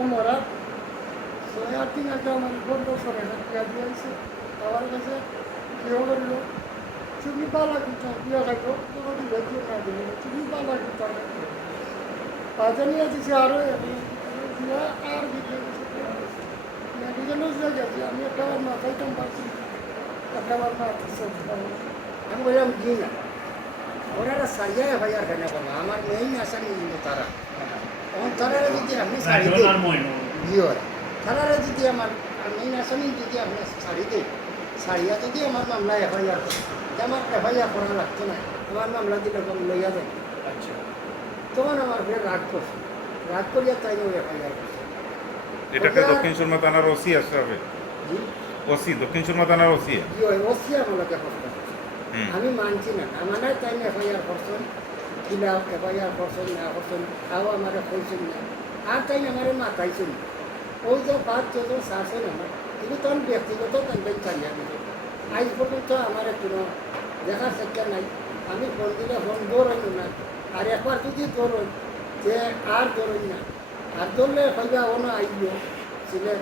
ওমরা 6-8 একটা আমার বন্ধ করে না বিয়া দিয়েছে আমার কাছে কেউ করলো চুমি পালা কিন্তু বিয়া খাইতো কোনো দিন ভেজিও না দিল চুমি পালা কিন্তু পাঁচজনই দিছে আরও বিয়া আর মেডিকেলও গেছে আমি একটা মাথাইতাম পারছি একটা বার না আমি বললাম জি না ওনারা সারিয়া ভাই আর কেন করবো আমার মেইন আসামি তারা তখন তারা যদি আপনি শাড়ি দেন জি হয় তারা যদি আমার মেইন আসামি যদি আপনি শাড়ি দেন সারিয়া যদি আমার মামলা এফআইআর করে আমার এফআইআর করা লাগতো না আমার মামলা দিলে লইয়া দেন তখন আমার ফের রাগ করছে রাগ করিয়া তাই এফআইআর করছে এটাকে দক্ষিণ সুরমা থানার ওসি আসবে জি ওসি দক্ষিণ সুরমা থানার ওসি জি হয় ওসি আমাকে কষ্ট আমি মানছি না আমার তাই এফআইআর করছেন কিলা এফআইআর করছেন না করছেন তাও আমার কইছেন না আর তাই আমার মাথাইছেন ওই যে 5-6 শাসন আমার কিন্তু তখন ব্যক্তিগত কন্টেন্ট চালিয়ে দিল আজ পর্যন্ত আমার কোনো দেখার চেষ্টা নাই আমি ফোন দিলে ফোন দৌড়াইল না আর একবার যদি দৌড়ই যে আর দৌড়ই না আর দৌড়লে কইবা অন্য আইব ছিলে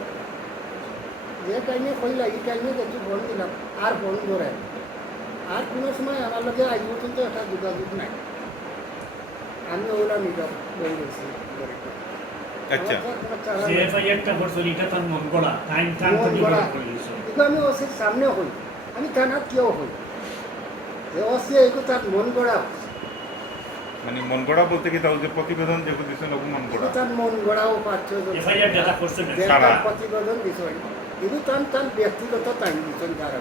যে টাইমে কইলা এই টাইমে দেখি ফোন দিলাম আর ফোন দৌড়াই আর কোনো সময় আমার লগে আজ পর্যন্ত একটা যোগাযোগ নাই আমি ওগুলা নিজব বই গেছি আচ্ছা আমি ওসির সামনে হই আমি থানাত কেউ হই যে ওসি এগুলো তার মন গড়া মানে মন গড়া বলতে কি তাহলে যে প্রতিবেদন যেগুলো দিচ্ছেন ওগুলো মন গড়া তার মন গড়াও 5-6 প্রতিবেদন দিচ্ছেন এগুলো তার ব্যক্তিগত টাইম দিচ্ছেন যারা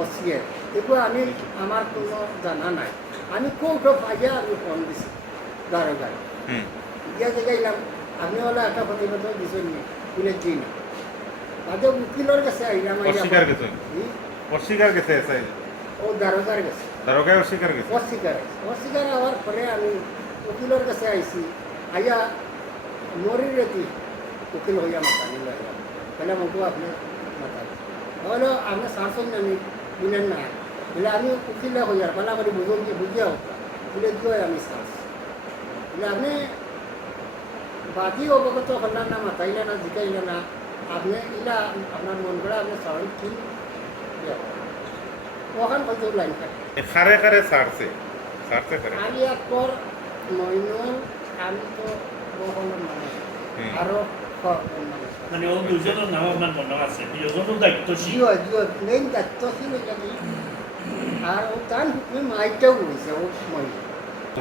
ওসিয়ে এগুলো আমি আমার কোনো জানা নাই আমি কোর্টও পাইয়া আমি ফোন দিছি দারোগায় গিয়া দেখাইলাম আপনি হলো একটা প্রতিবেদন দিচ্ছেন নি পুলিশ দিন আজ উকিলের কাছে আইলাম অস্বীকার গেছে অস্বীকার গেছে এসআই ও দারোগার কাছে দারোগায় অস্বীকার গেছে অস্বীকার হওয়ার পরে আমি উকিলের কাছে আইছি আইয়া মরির রেতি উকিল হইয়া মাথা নিল তাহলে মতো আপনি মাথা হলো আপনি শাসন আমি বুঝলেন না বলে আমি উকিলে হইয়ার পালা করে বুঝিয়াও বলে দিও আমি শ্বাস বলে আপনি বাকি অবগত হলাম না মাথাইলে না জিকাইলে না আপনি ইলা আপনার মন করে আপনি সবাই ঠিক ওখান হয়তো লাইন থাকে খারে খারে ছাড়ছে খারে আলিয়ার পর মইনুল আমি তো বহুলের মানুষ আরো মানে ও দুজনের নাম আপনার মনে আছে দুজনের দায়িত্বশীল মেইন দায়িত্বশীল জানি আর ও তার মাইটাও হয়েছে ও মহিলা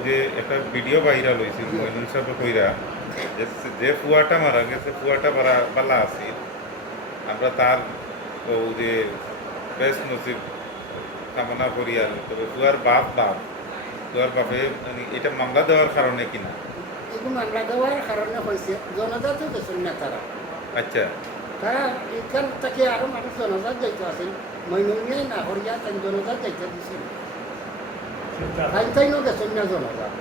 যে একটা ভিডিও ভাইরাল হয়েছিল মইনুল সাহেব কইরা যে ফুয়াটা মারা গেছে ফুয়াটা পালা আছে আমরা তার ও যে বেশ নসিব কামনা করি আর তবে ফুয়ার ফুয়ার বাপে মানে এটা মামলা দেওয়ার কারণে কিনা এগুলো মামলা দেওয়ার কারণে হয়েছে জনজাতও গেছেন না তারা আচ্ছা তারা এখান থেকে আরো মানুষ জনজাত যাইতে আসেন মইনুল নিয়ে না হরিয়া তাই জনজাত যাইতে দিছিল তাইনও গেছেন না জনজাত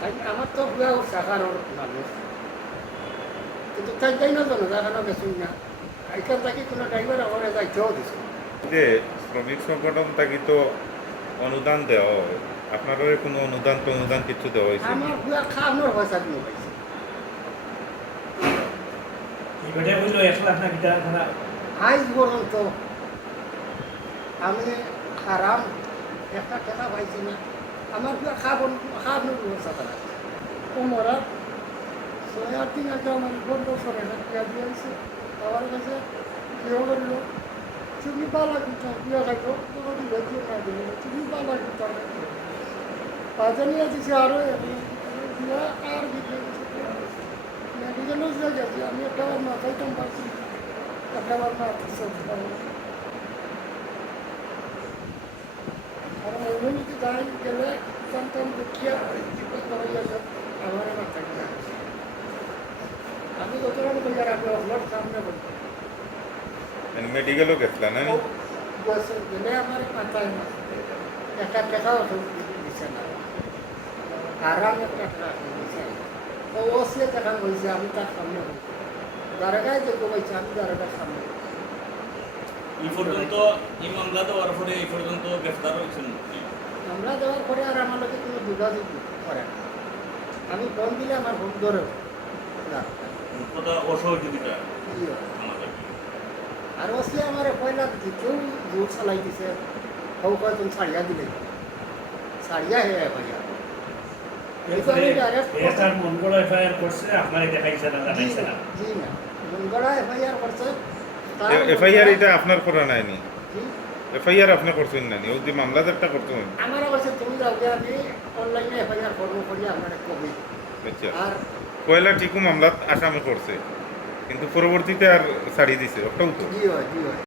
তাই আমার তো পুরা ওর সাহারর মানুষ কিন্তু তাইনও জনজাত কেন গেছেন না এখান থেকে কোনো ড্রাইভার আমার যাইতেও দিছিল যে শ্রমিক সংগঠন থাকি তো অনুদান দেওয়া হয় আপনার কোনো অনুদান কিছু দেওয়া হয়েছে আমার পুরা খাওয়ানোর পয়সা দিয়ে পাইছে আজ পর্যন্ত আমি আরাম একটা টাকা পাইছি না আমার পুরা খাওয়ানোর ব্যবস্থা করা ওমরা 6-8 একটা আমার বন্ধ করে না বিয়া দিয়েছে আমার কাছে কেউ করলো চুমি পালা কিন্তু বিয়া খাইতো কোনো দিন ভেজিও না দিল চুমি পালা কিন্তু পাঁচজনই দিছে আরও বিয়া আর মেডিকেলও গেছে আমি একটা বার মাথাইতাম পারছি একটা বার না আর মহিলাকে যাই গেলে টান দেখিয়া আমার মাথায় না আমি যতক্ষণ করি আর আপনি আপনার সামনে বলি মেডিকেলও গেছিলেন না গেলে আমার মাথায় না একটা টাকাও দিচ্ছে না আরাম একটা টাকা দিচ্ছে ও সে টাকা বলছে আমি তার সামনে বলছি দারোগায় যে বলছে আমি দারোগার সামনে এই পর্যন্ত এই মামলা দেওয়ার পরে এই পর্যন্ত গ্রেফতার হয়েছেন মামলা দেওয়ার পরে আর আমার লোকে কোনো যোগাযোগ করে না আমি ফোন দিলে আমার ফোন ধরে না কথা অসহযোগিতা জি হয়। আমাদের আর ওসি আমার পয়লা কেউ জোর চালাই দিছে সৌ কয়জন ছাড়িয়া দিলে ছাড়িয়া হে ভাইয়া এরপরে এ তার মন গড়া এফআইআর করছে আপনারে দেখাইছে না জানাইছে না জি না মনগড়া এফআইআর করছে তার এফআইআর এটা আপনার করা নাইনি জি, এফআইআর আপনি করছেন নানি ওই যে মামলা একটা করতেন আমার কাছে তুমি যাও যে আমি অনলাইনে এফআইআর করবো করি আমার কবি আচ্ছা আর পয়লা ঠিকও মামলা আসামি করছে কিন্তু পরবর্তীতে আর ছাড়িয়ে দিছে ওটাও তো জি হয় জি হয়